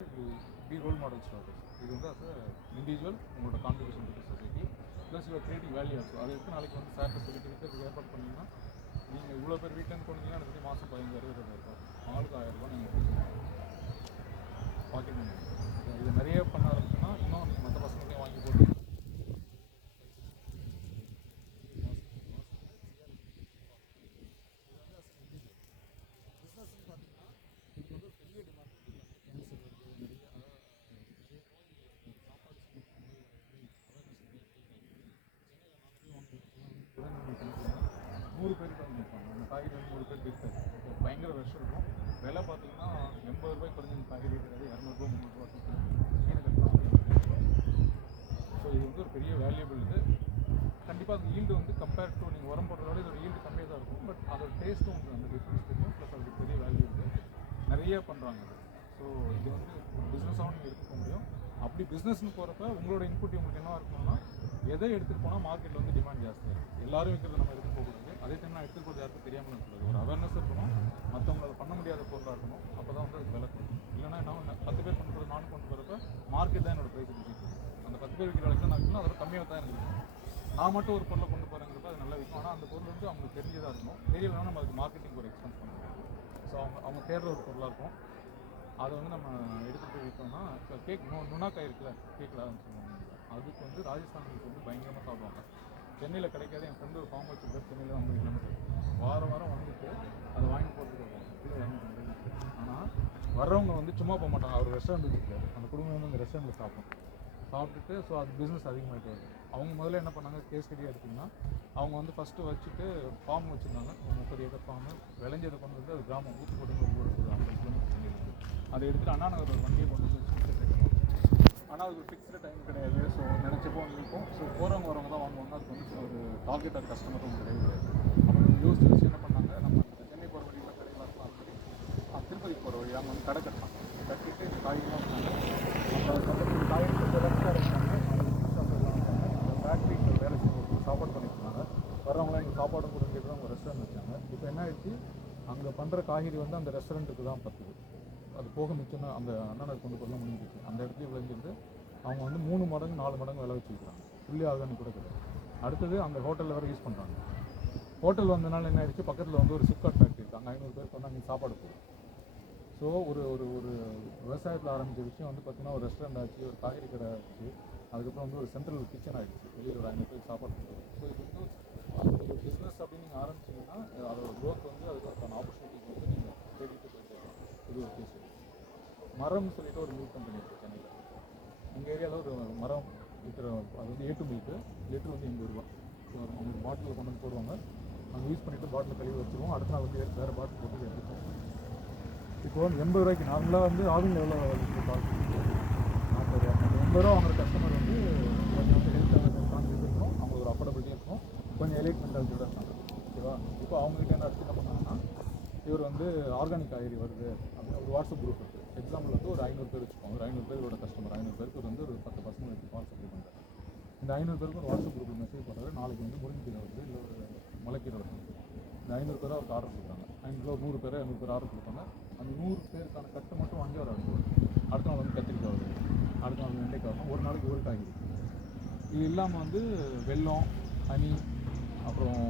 Be role models for others. இது வந்து as a individual உங்களோட contribution to society plus you're creating value also. அதை எடுத்து நாளைக்கு வந்து சார்ட்ட சொல்லிட்டு அதுக்கு ஏற்பாடு பண்ணிங்கன்னா நீங்கள் இவ்வளோ பேர் வீட்டிலேருந்து போனீங்கன்னா எனக்கு மாதம் 15,000 இருக்கும், ஆளுக்கு 1000 நீங்கள் பாக்கெட் மணி. இதை நிறைய பண்ண ஆரம்பிச்சோன்னா இன்னும் மற்ற பசங்களையும் வாங்கி போட்டு நூறு பேருக்கு வந்து நிற்பாங்க. அந்த காய்கறி வந்து 100 பேர் இருக்காது. இப்போ பயங்கர ரஷ் இருக்கும். விலை பார்த்தீங்கன்னா 80 ரூபாய் குறைஞ்ச காய்கறி இருக்கிறது 200 ரூபா 300 ரூபா கீழே கட்டலாம். ஸோ இது வந்து ஒரு பெரிய வேல்யூபிள். இது கண்டிப்பாக அந்த ஈல்டு வந்து கம்பேர்ட் டு நீங்கள் உரம் போடுறதோட இதோட ஈல்டு கம்மியாக தான் இருக்கும். பட் அதோட டேஸ்ட்டும் உங்களுக்கு அந்த டிஃப்ரென்ஸ் தெரியும். ப்ளஸ் அதுக்கு பெரிய வேல்யூ இருக்குது, நிறைய பண்ணுறாங்க அது. ஸோ இது வந்து ஒரு பிஸ்னஸாகவும் நீங்கள் எடுத்துக்க முடியும். அப்படி பிஸ்னஸ்னு போகிறப்ப உங்களோட இன்புட் உங்களுக்கு என்ன இருக்கணும்னா எதை எடுத்துகிட்டு போனால் மார்க்கெட்டில் வந்து டிமாண்ட் ஜாஸ்தியாக இருக்குது. எல்லாரும் விற்கிறது நம்ம எடுத்துகிட்டு போகக்கூடாது. அதே டைம் நான் எடுத்துகிட்டு போகிறது யாருக்கும் தெரியாமல் இருக்கக்கூடாது. ஒரு அவேர்னஸ் இருக்கணும், மற்றவங்களை அதை பண்ண முடியாத பொருளாக இருக்கணும். அப்போ தான் வந்து அது விலை கொடுக்கும். இல்லைனா என்ன 10 பேர் கொண்டு போகிறது நானும் கொண்டு போகிறப்ப மார்க்கெட் தான் என்னோட ப்ரைஸ் விற்கும். அந்த 10 பேர் விற்கிற அளவுக்கு நான் விற்கணும், அதோட கம்மியாக தான் எனக்கு விற்கும். நான் மட்டும் ஒரு பொருளை கொண்டு போகிறேங்கிறப்ப அது நல்லா விற்கும். ஆனால் அந்த பொருள் வந்து அவங்களுக்கு தெரிஞ்சதாக இருக்கணும். தெரியலைன்னா நம்ம அதுக்கு மார்க்கெட்டிங் ஒரு எக்ஸ்பென்ஸ் பண்ணணும். ஸோ அவங்க தேடுற ஒரு பொருளாக இருக்கும். அதை வந்து நம்ம எடுத்துகிட்டு போய் விற்றோம்னா இப்போ கேக் நுணாக்காய் இருக்குல்ல, கேக்கில் சொல்லுவாங்க. அதுக்கு வந்து ராஜஸ்தானுக்கு வந்து பயங்கரமாக சாப்பிடுவாங்க. சென்னையில் கிடைக்காது. என் ஃப்ரெண்டு ஒரு ஃபார்ம் வச்சுருக்காரு, சென்னையில் 50 கிலோமீட்டர். வாரம் வந்துட்டு அதை வாங்கி போட்டுட்டு வருவாங்க. கிலோ 200. ஆனால் வர்றவங்க வந்து சும்மா போக மாட்டாங்க. அவர் ரெஸ்டாரண்ட் வச்சுருக்காரு. அந்த குடும்பம் வந்து அந்த ரெஸ்டாரண்ட்டில் சாப்பிட்டுட்டு ஸோ அது பிஸ்னஸ் அதிகமாகிட்டு வருது. அவங்க முதல்ல என்ன பண்ணாங்க, கேஸ் ஸ்டடியாக எடுத்திங்கன்னா அவங்க வந்து ஃபஸ்ட்டு வச்சுட்டு ஃபார்ம் வச்சுருந்தாங்க. 30 ஏக்கர் ஃபார்மு விளைஞ்சதை கொண்டு வந்து அது கிராமம் ஊத்துக்கோட்டை ஒரு ஊர் 50 கிலோமீட்டர் சென்னையில். அதை எடுத்துகிட்டு அண்ணா நகர் ஒரு வண்டியை கொண்டு வந்து ஆனால் அதுக்கு ஒரு ஃபிக்ஸ்டு டைம் கிடையாது. ஸோ நினச்சப்போ வந்து இருக்கும். ஸோ போகிறவங்க வரவங்க தான் வாங்குவாங்க. அதுக்கு வந்து ஒரு டார்கெட் கஸ்டமரும் கிடையாது. அப்புறம் யோசிச்சு என்ன பண்ணாங்க, நம்ம சென்னை போகிற வழியில் கடையில் இருக்கலாம். அப்படி திருப்பதிக்கு போகிற வழி அங்கே வந்து கடை கட்டலாம். கட்டிட்டு இந்த காய்கறிலாம் வந்தாங்க. அப்புறம் காய்கறி ரெஸ்டாரண்ட் இருக்காங்க. ஃபேக்ட்ரிக்கு வேலை செஞ்சு சாப்பாடு பண்ணிட்டுருந்தாங்க. வரவங்களாம் எங்கள் சாப்பாடும் கூட கேட்டு அவங்க ரெஸ்டாரண்ட் வச்சாங்க. இப்போ என்ன ஆயிடுச்சு, அங்கே பண்ணுற காய்கறி வந்து அந்த ரெஸ்டாரண்ட்டுக்கு தான் பத்துது. அது போக மிச்சம்னா அந்த அண்ணன் கொண்டு போகலாம் முடிஞ்சிச்சு. அந்த இடத்துல விளைஞ்சிருந்து அவங்க வந்து 3 மடங்கு 4 மடங்கு விலை வச்சுக்கிறாங்க. ஃபுல்லி ஆர்கானிக் கூட கிடையாது. அடுத்தது அந்த ஹோட்டலில் வேறு யூஸ் பண்ணுறாங்க. ஹோட்டல் வந்தனால என்ன ஆயிடுச்சு, பக்கத்தில் வந்து ஒரு சிப்காட் ஃபேக்ட்ரி இருக்குது. அங்கே 500 பேருக்கு வந்து அங்கே சாப்பாடு போகும். ஸோ ஒரு ஒரு ஒரு விவசாயத்தில் ஆரம்பித்த விஷயம் வந்து பார்த்திங்கன்னா ஒரு ரெஸ்டாரண்ட் ஆச்சு, ஒரு காய்கறி கடை ஆச்சு, அதுக்கப்புறம் வந்து ஒரு சென்ட்ரல் கிச்சன் ஆகிடுச்சு. வெளியில் ஒரு 500 பேருக்கு சாப்பாடு கொடுக்குறது. ஸோ இது வந்து ஒரு பிஸ்னஸ் அப்படின்னு நீங்கள் ஆரம்பிச்சிங்கன்னா அதோட க்ரோத் வந்து அதுக்கான ஆப்பர்ச்சுனிட்டிஸ் வந்து நீங்கள் தேடிட்டு போயிட்டு இது ஒரு கேஸ். மரம் சொல்லிட்டு ஒரு மில்க் கம்பெனி இருக்குது சென்னையில். எங்கள் ஏரியாவில் ஒரு மரம் விற்கிற அது வந்து ஏட்டு மில்க்கு. லிட்டர் வந்து 80 ரூபா. ஸோ அவங்க பாட்டிலில் கொண்டு வந்து போடுவாங்க. அங்கே யூஸ் பண்ணிவிட்டு பாட்டில் கழுவி வச்சுருவோம். அடுத்த நாள் வந்து வேறு பாட்டில் போட்டு எடுத்துப்போம். இப்போ வந்து 80 ரூபாய்க்கு நார்மலாக வந்து ஆவின் எவ்வளோ 40 ரூபா. அந்த 80 ரூபா வாங்குற கஸ்டமர் வந்து கொஞ்சம் வந்து ஹெல்த் கான்சியஸ் இருக்கணும், அவங்களுக்கு ஒரு அஃபோர்டபிலிட்டி இருக்கும், கொஞ்சம் எலைட் மென்டாலிட்டியோட இருக்காங்க. ஓகேவா? இப்போ அவங்ககிட்ட என்ன அடுத்து என்ன பண்ணாங்கன்னா, இவர் வந்து ஆர்கானிக் காய்கறி வருது அப்படின்னு ஒரு வாட்ஸ்அப் குரூப் இருக்குது. எக்ஸாம்பிள் வந்து ஒரு 500 பேர் வச்சுக்கோங்க. ஒரு 500 பேரோட கஸ்டமர் 500 பேருக்கு வந்து ஒரு 10 பசங்க வச்சு வாட்ஸ்அப் பண்ணுறாரு. இந்த 500 பேருக்கு ஒரு வாட்ஸ்அப் குரூப்பில் மெசேஜ் பண்ணுறாரு, நாளைக்கு வந்து முருங்கைக்கீரை வருது, இல்லை ஒரு முளைக்கீரை வருது. இந்த 500 பேராக அவருக்கு ஆர்டர் கொடுக்குறாங்க. 100 பேர் 200 பேர் ஆர்டர் கொடுப்பாங்க. அந்த 100 பேருக்கான கட்டு மட்டும் வாங்கி அவர் அனுப்புவார். அடுத்த நாள் வந்து கத்திரிக்காய் வருது, அடுத்த நாள் வெண்டைக்காய் வரணும். ஒரு நாளைக்கு ஒரு காய்கறி. இது இல்லாமல் வந்து வெல்லம், ஹனி, அப்புறம்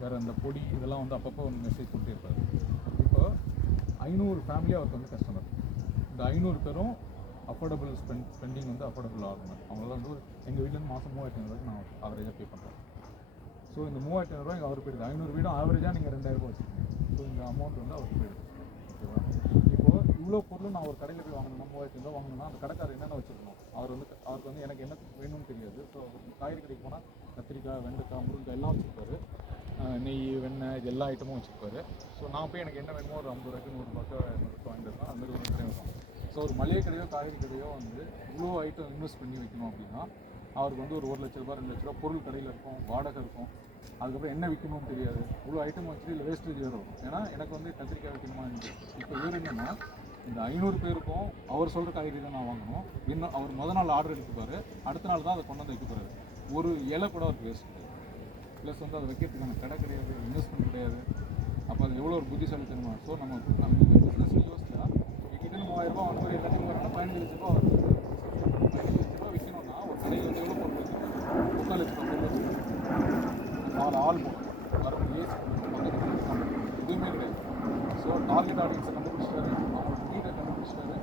வேறு அந்த பொடி இதெல்லாம் வந்து அப்பப்போ வந்து மெசேஜ் கொடுத்தே இருப்பார். இப்போ 500 ஃபேமிலியாக அவருக்கு வந்து கஸ்டமர். இந்த 500 பேரும் அஃபோர்டபுள் ஸ்பெண்டிங் வந்து அஃபோர்டபுள் ஆகணும். அவங்களாம் வந்து எங்கள் வீட்டிலேருந்து மாதம் 3,500 ரூபாய்க்கு நான் ஆவரேஜாக பே பண்ணுறேன். ஸோ இந்த 3,500 ரூபாய் அவர் போயிடுது. 500 வீடும் ஆவரேஜாக நீங்கள் 2000 ரூபாய் வச்சுக்கோங்க. ஸோ இந்த அமௌண்ட் வந்து அவருக்கு போயிடுது. ஓகேவா? இப்போது இவ்வளோ பொருள் நான் ஒரு கடையில் போய் வாங்கணும்னா 3,500 ரூபா வாங்கணும்னா அந்த கடைக்காரர் என்னென்ன வச்சுருக்கணும், அவருக்கு வந்து எனக்கு என்ன வேணும்னு தெரியாது. ஸோ காய்கறி கடைக்கு போனால் கத்திரிக்காய், வெண்டைக்காய், முருங்கைக்காய் எல்லாம் வச்சுருப்பாரு. நெய், வெண்ணெய் இது எல்லா ஐட்டமும் வச்சுருப்பாரு. ஸோ நான் போய் எனக்கு என்ன வேணுமோ ஒரு 50 ரூபாய்க்கு 100 ரூபாய்க்கு 200 ரூபாய் வாங்கிட்டு வரலாம். அந்த மாதிரி ஒரு வரும். ஸோ ஒரு மளிகை கடையோ காய்கறி கடையோ வந்து இவ்வளோ ஐட்டம் இன்வெஸ்ட் பண்ணி வைக்கணும் அப்படின்னா அவருக்கு வந்து ஒரு 1 லட்ச ரூபா 2 லட்ச ரூபா பொருள் கடையில் இருக்கும், வாடகை இருக்கும். அதுக்கப்புறம் என்ன விற்கணும்னு தெரியாது. இவ்வளோ ஐட்டம் வச்சுட்டு இல்லை வேஸ்டேஜ் வரும். ஏன்னா எனக்கு வந்து கத்திரிக்காய் வைக்கணுமா இருந்துச்சு. இப்போ இவர் என்னென்னா இந்த 500 பேருக்கும் அவர் சொல்கிற காய்கறி தான் நான் வாங்கணும். இன்னும் அவர் முதல் நாள் ஆர்டர் எடுத்துப்பார், அடுத்த நாள் தான் அதை கொண்டு வந்து வைக்க போகிறாரு. ஒரு இலை கூட அவருக்கு வேஸ்ட் கிடையாது. ப்ளஸ் வந்து அதை வைக்கிறதுக்கான கடை கிடையாது, இன்வெஸ்ட்மெண்ட் கிடையாது. அப்போ அது எவ்வளோ ஒரு புத்திசாலித்தனமாக. ஸோ நம்ம பிஸ்னஸ் யோசிச்சா கிட்டத்தட்ட 3000 ரூபா அந்த மாதிரி எல்லாத்தையும் வரணும்னா 15 லட்ச ரூபா வருது. 15 லட்ச ரூபா விற்கணும்னா ஒரு கடையில் வந்து எவ்வளோ பொருள் வச்சுருக்காங்க? 3 லட்ச ரூபா பொருள் வச்சுருக்காங்க. ஆள் போகணும், மறுபடியும் ஏசி பக்கத்தில் எதுவுமே கிடையாது. ஸோ டார்கெட் ஆடியன்ஸை கண்டுபிடிச்சிட்டாரு, அவங்களோட நீடை கண்டுபிடிச்சிட்டாரு.